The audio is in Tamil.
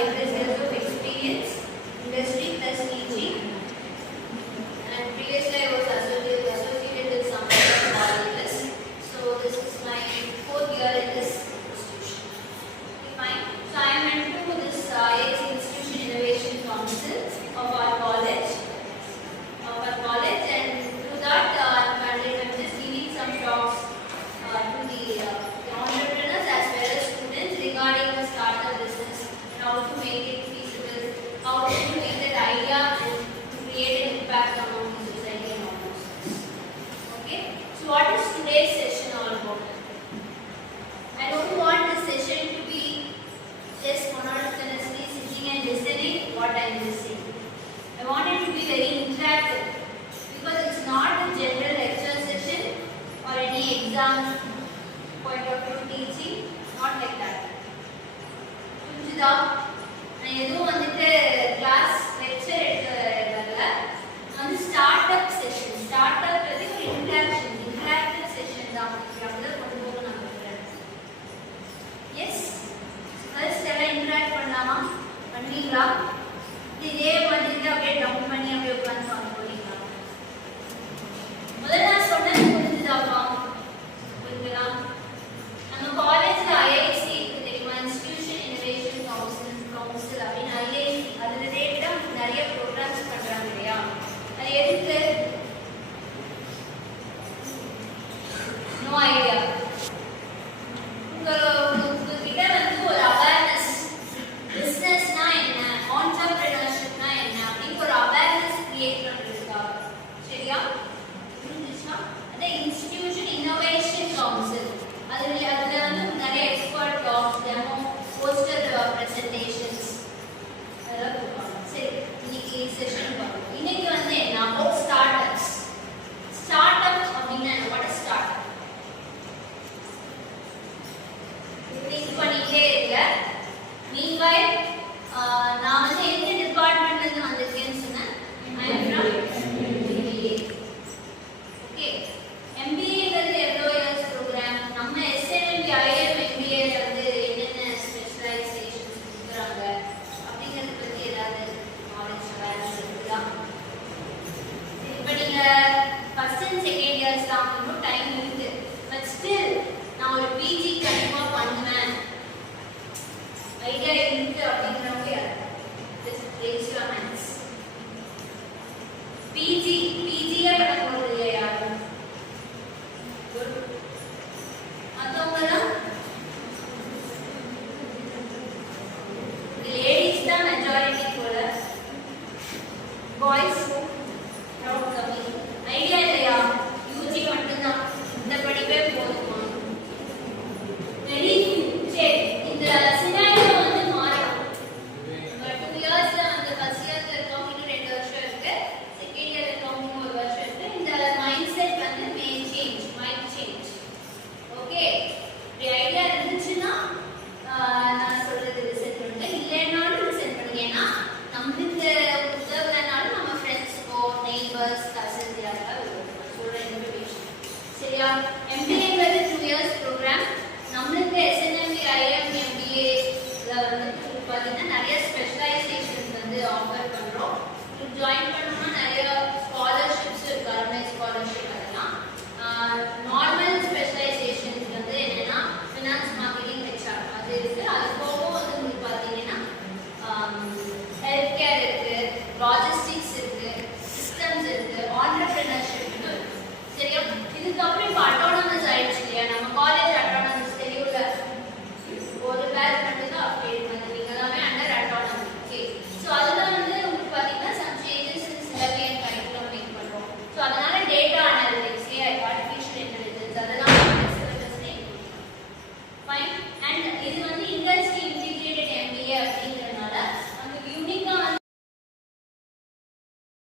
5+ years of experience, industry plus teaching, and previously I was associated with some colleges. So this is my 4th year in this institution. Okay, fine. So I am into this IAS Institution Innovation Council of our college, and through that I'm just giving some talks to the entrepreneurs as well as students regarding the startup business and how to make it feasible, how to make that idea and to create an impact among the society and all those things. Okay, so what is today's session all about? I don't want this session to be just monotonously sitting and listening what I am saying. I want it to be very interactive because it's not a general lecture session or any exam point of view teaching, not like that. புரிஞ்சுதா? நான் எதுவும் வந்துட்டு கிளாஸ் லெக்சர் எடுக்கிறதுல வந்து start up session, start up வந்து ஒரு இன்டராக்டிவ் செஷன் தான் அப்படியே கொண்டு போக நான் விரும்புகிறேன். எஸ், ஃபர்ஸ்ட் எல்லாம் இன்டராக்ட் பண்ணலாமா? பண்ணுவீங்களா? இதே மாதிரி அப்படியே டவுன் பண்ணி அப்படியே உட்காந்து பார்க்க போறீங்களா? முதல்ல நான் சொன்னது புரிஞ்சுதாப்பா? புரிஞ்சுதா? நம்ம காலேஜ்ல ஐஐசி இருக்கு தெரியுமா? இன்ஸ்டிடியூஷன் இனோவேஷன் கவுன்சில் அப்படின்னு ஐஐசி, அதுல விட நிறைய ப்ரோக்ராம்ஸ் பண்றாங்க இல்லையா? அது எதுக்கு? No idea. உங்ககிட்ட வந்து ஒரு அவேர்னஸ், பிசினஸ்னா என்ன, ஆண்டர்பிரினர்ஷிப்னா என்ன அப்படின்னு ஒரு அவேர்னஸ் கிரியேட் பண்றதுக்காக. சரியா? புரிஞ்சுச்சா? அதான் இன்ஸ்டிடியூஷன் இனோவேஷன் கவுன்சில். அதுல வந்து நிறைய expert talks, demo, poster presentations அதெல்லாம் கொடுப்பாங்க. சரி, இன்னைக்கு செஷன் பார்ப்போம். இன்னைக்கு வந்து என்ன about startups. Startup அப்படின்னா என்ன? What is startup? Think பண்ணிட்டே இருக்க. நீங்க நான் வந்து எந்த டிபார்ட்மெண்ட்ல இருந்து வந்திருக்கேன்னு சொன்னேன். ஐ அம் ஃப்ரம் MBA. ஓகே, MBAங்கிறது எவ்வளோ இயர்ஸ் ப்ரோக்ராம்? நம்ம SNMP IIM MBA வந்து என்னென்ன ஸ்பெஷலைசேஷன்ஸ் கொடுக்குறாங்க அப்படிங்கிறத பற்றி ஏதாவது நாலேஜ் அவேர்னஸ் இருக்குதா? இப்போ நீங்கள் ஃபர்ஸ்ட் அண்ட் செகண்ட் இயர்ஸ் தான், இன்னும் டைம் இருக்கு. பட் ஸ்டில் நான் ஒரு பிஜி கண்டிப்பாக பண்ணுவேன் ஐடியா இருக்கு அப்படிங்கிறவங்க யார்? Just raise your hands. பிஜியே பண்ண போகிறது இல்லையா யாரும்? குட். மற்றவங்கலாம் லேடிஸ் தான் மெஜாரிட்டி போல. பாய்ஸ் க்ரௌட் கம்மி. ஐடியா இல்லையா? யூஜி மட்டும்தான், இந்த படிப்பே போதுமா? வெரி சரி, இந்த சினாரியோ வந்து மாறலாம். 2 இயர்ஸ்ல வந்து ஃபர்ஸ்ட் இயர்ல இருக்கவங்க இன்னும் 2 வருஷம் இருக்கு, செகண்ட் இயர்ல இருக்கவங்க இன்னும் 1 வருஷம் இருக்கு. இந்த மைண்ட் செட் வந்து மைட் சேஞ்ச். ஓகே, இந்த ஐடியா இருந்துச்சுன்னா நான் சொல்றது லிசன் பண்ணுங்க, இல்லைன்னாலும் லிசன் பண்ணுங்க. ஏன்னா நம்மளுக்கு உதவலைனாலும் நம்ம ஃப்ரெண்ட்ஸ்க்கோ, நெய்பர்ஸ், கசின்ஸ் யாருக்காவது சொல்ற இன்ஃபர்மேஷன். சரியா? MBAங்கிறது 2 இயர்ஸ் ப்ரோக்ராம். நம்மளுக்கு SNMP IIM MBA வந்து பார்த்தீங்கன்னா நிறைய ஸ்பெஷலைசேஷன்ஸ் வந்து ஆஃபர் பண்ணுறோம். ஜாயின் பண்ணணும்னா நிறைய ஸ்காலர்ஷிப்ஸ் இருக்கு, அலுமினி ஸ்காலர்ஷிப். அதெல்லாம் நார்மல் ஸ்பெஷலைசேஷன்ஸ் வந்து என்னன்னா ஃபினான்ஸ், மார்க்கெட்டிங், HR அது இருக்கு. அது போக வந்து உங்களுக்கு பார்த்தீங்கன்னா ஹெல்த் கேர் இருக்கு, லாஜிஸ்டிக்ஸ் இருக்கு, சிஸ்டம்ஸ் இருக்கு, ஆண்டர்பிரினர்ஷிப் இருக்கு. சரியா? இதுக்கப்புறம் இப்போ அட்டானமஸ்